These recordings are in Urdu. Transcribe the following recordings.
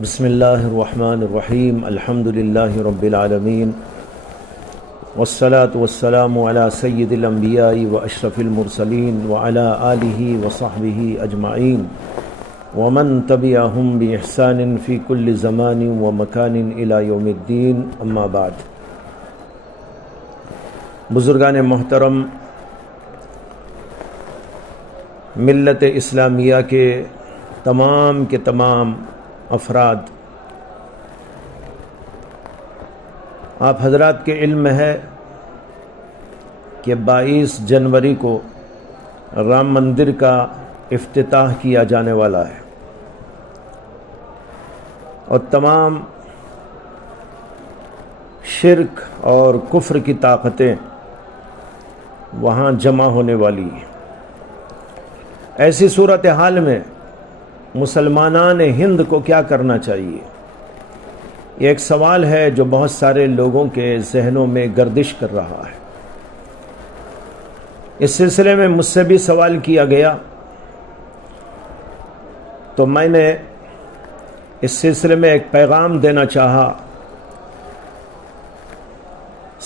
بسم اللہ الرحمن الرحیم الحمد للہ رب العالمین والصلاة والسلام علی سید الانبیاء واشرف المرسلین وعلی آلہ وصحبہ اجمعین ومن تبعہم بإحسان فی کل زمان ومکان الی یوم الدین اما بعد۔ بزرگان محترم، ملت اسلامیہ کے تمام افراد، آپ حضرات کے علم میں ہے کہ 22 جنوری کو رام مندر کا افتتاح کیا جانے والا ہے اور تمام شرک اور کفر کی طاقتیں وہاں جمع ہونے والی ہیں۔ ایسی صورتحال میں مسلمانان ہند کو کیا کرنا چاہیے؟ یہ ایک سوال ہے جو بہت سارے لوگوں کے ذہنوں میں گردش کر رہا ہے۔ اس سلسلے میں مجھ سے بھی سوال کیا گیا تو میں نے اس سلسلے میں ایک پیغام دینا چاہا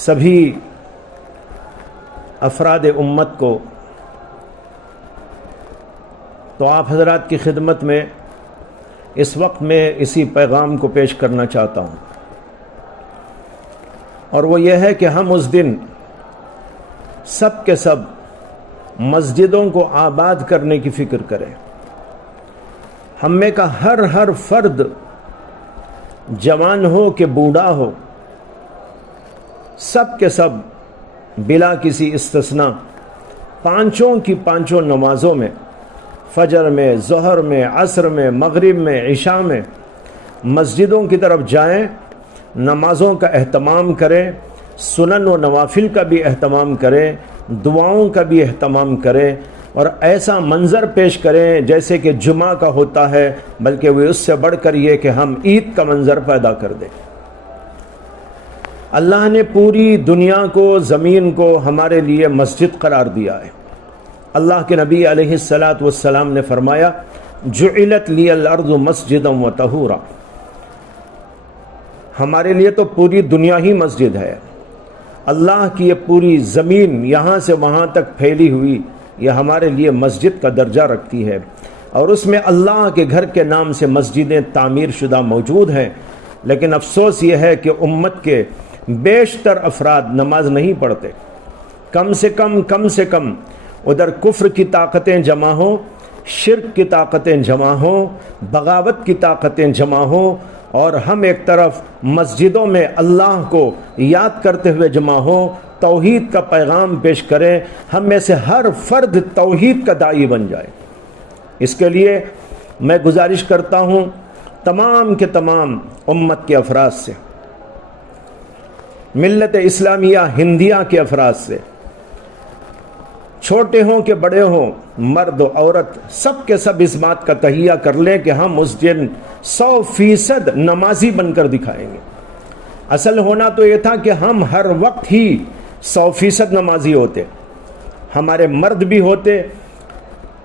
سبھی افراد امت کو، تو آپ حضرات کی خدمت میں اس وقت میں اسی پیغام کو پیش کرنا چاہتا ہوں، اور وہ یہ ہے کہ ہم اس دن سب کے سب مسجدوں کو آباد کرنے کی فکر کریں۔ ہم میں کا ہر فرد، جوان ہو کہ بوڑھا ہو، سب کے سب بلا کسی استثناء پانچوں کی پانچوں نمازوں میں، فجر میں، ظہر میں، عصر میں، مغرب میں، عشاء میں مسجدوں کی طرف جائیں، نمازوں کا اہتمام کریں، سنن و نوافل کا بھی اہتمام کریں، دعاؤں کا بھی اہتمام کریں، اور ایسا منظر پیش کریں جیسے کہ جمعہ کا ہوتا ہے، بلکہ وہ اس سے بڑھ کر یہ کہ ہم عید کا منظر پیدا کر دیں۔ اللہ نے پوری دنیا کو، زمین کو ہمارے لیے مسجد قرار دیا ہے۔ اللہ کے نبی علیہ السلام نے فرمایا، جعلت لی الارض مسجدا وطہورا، ہمارے لیے تو پوری دنیا ہی مسجد ہے۔ اللہ کی یہ پوری زمین یہاں سے وہاں تک پھیلی ہوئی، یہ ہمارے لیے مسجد کا درجہ رکھتی ہے، اور اس میں اللہ کے گھر کے نام سے مسجدیں تعمیر شدہ موجود ہیں۔ لیکن افسوس یہ ہے کہ امت کے بیشتر افراد نماز نہیں پڑھتے۔ کم سے کم ادھر کفر کی طاقتیں جمع ہوں، شرک کی طاقتیں جمع ہوں، بغاوت کی طاقتیں جمع ہوں، اور ہم ایک طرف مسجدوں میں اللہ کو یاد کرتے ہوئے جمع ہوں، توحید کا پیغام پیش کریں، ہم میں سے ہر فرد توحید کا داعی بن جائے۔ اس کے لیے میں گزارش کرتا ہوں تمام کے تمام امت کے افراد سے، ملت اسلامیہ ہندیہ کے افراد سے، چھوٹے ہوں کہ بڑے ہوں، مرد و عورت، سب کے سب اس بات کا تہیہ کر لیں کہ ہم اس دن 100% نمازی بن کر دکھائیں گے۔ اصل ہونا تو یہ تھا کہ ہم ہر وقت ہی 100% نمازی ہوتے، ہمارے مرد بھی ہوتے،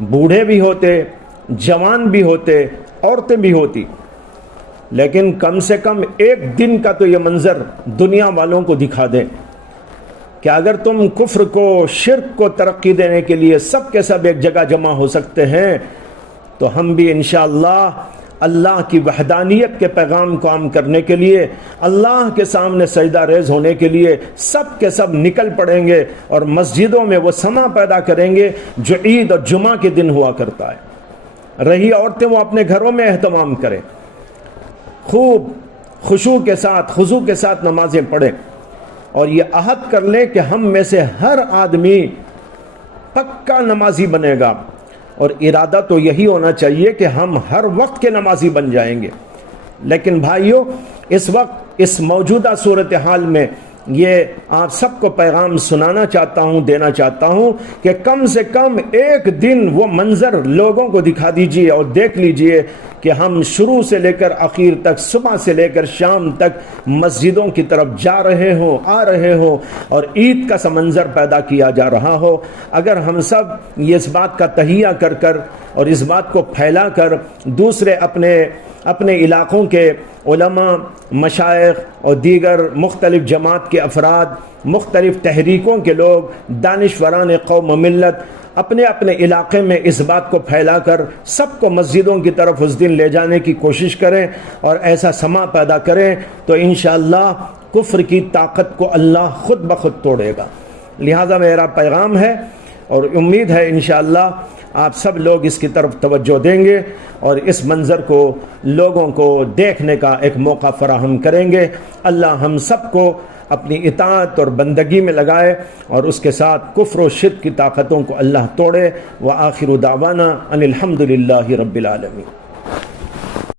بوڑھے بھی ہوتے، جوان بھی ہوتے، عورتیں بھی ہوتی، لیکن کم سے کم ایک دن کا تو یہ منظر دنیا والوں کو دکھا دیں کہ اگر تم کفر کو، شرک کو ترقی دینے کے لیے سب کے سب ایک جگہ جمع ہو سکتے ہیں، تو ہم بھی انشاءاللہ اللہ کی وحدانیت کے پیغام کو عام کرنے کے لیے، اللہ کے سامنے سجدہ ریز ہونے کے لیے سب کے سب نکل پڑیں گے، اور مسجدوں میں وہ سما پیدا کریں گے جو عید اور جمعہ کے دن ہوا کرتا ہے۔ رہی عورتیں وہ اپنے گھروں میں اہتمام کریں، خوب خشوع کے ساتھ، خضوع کے ساتھ نمازیں پڑھیں، اور یہ عہد کر لیں کہ ہم میں سے ہر آدمی پکا نمازی بنے گا، اور ارادہ تو یہی ہونا چاہیے کہ ہم ہر وقت کے نمازی بن جائیں گے۔ لیکن بھائیو، اس وقت اس موجودہ صورتحال میں یہ آپ سب کو پیغام سنانا چاہتا ہوں، دینا چاہتا ہوں کہ کم سے کم ایک دن وہ منظر لوگوں کو دکھا دیجئے اور دیکھ لیجئے کہ ہم شروع سے لے کر آخر تک، صبح سے لے کر شام تک مسجدوں کی طرف جا رہے ہوں، آ رہے ہوں اور عید کا سا منظر پیدا کیا جا رہا ہو۔ اگر ہم سب یہ اس بات کا تہیہ کر کر اور اس بات کو پھیلا کر دوسرے اپنے علاقوں کے علماء، مشائخ اور دیگر مختلف جماعت کے افراد، مختلف تحریکوں کے لوگ، دانشوران قوم و ملت اپنے اپنے علاقے میں اس بات کو پھیلا کر سب کو مسجدوں کی طرف اس دن لے جانے کی کوشش کریں اور ایسا سما پیدا کریں تو انشاءاللہ کفر کی طاقت کو اللہ خود بخود توڑے گا۔ لہذا میرا پیغام ہے اور امید ہے انشاءاللہ آپ سب لوگ اس کی طرف توجہ دیں گے اور اس منظر کو لوگوں کو دیکھنے کا ایک موقع فراہم کریں گے۔ اللہ ہم سب کو اپنی اطاعت اور بندگی میں لگائے اور اس کے ساتھ کفر و شرک کی طاقتوں کو اللہ توڑے۔ وآخر دعوانا ان الحمد للہ رب العالمین۔